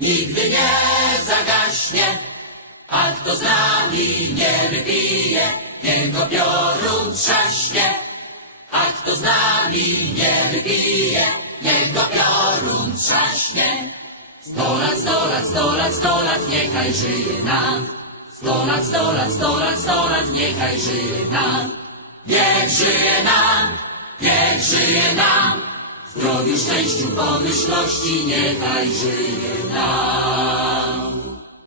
nigdy nie zagaśnie, a kto z nami nie wypije, jego piorun trzaśnie. A kto z nami nie wypije, jego piorun trzaśnie. Sto lat, sto lat, sto lat, sto lat, niechaj żyje nam. Sto lat, sto lat, sto lat, sto lat, niechaj żyje nam. Niech żyje nam, niech żyje nam. W zdrowiu, szczęściu, pomyślności niechaj żyje nam.